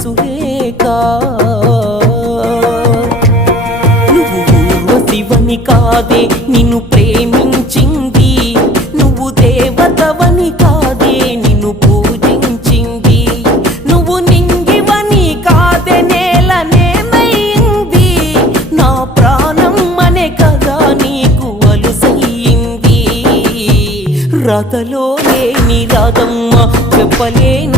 సురేఖ నువ్వు ఊర్వశివని కాదే నిన్ను ప్రేమించింది, నువ్వు దేవతవని కాదే నిన్ను పూజించింది, నువ్వు నింగివని కాదే నేలనేమైంది, నా ప్రాణం అనే కదా నీకు అలుసయ్యింది. రాతలో లేని రాధమ్మ చెప్పలేను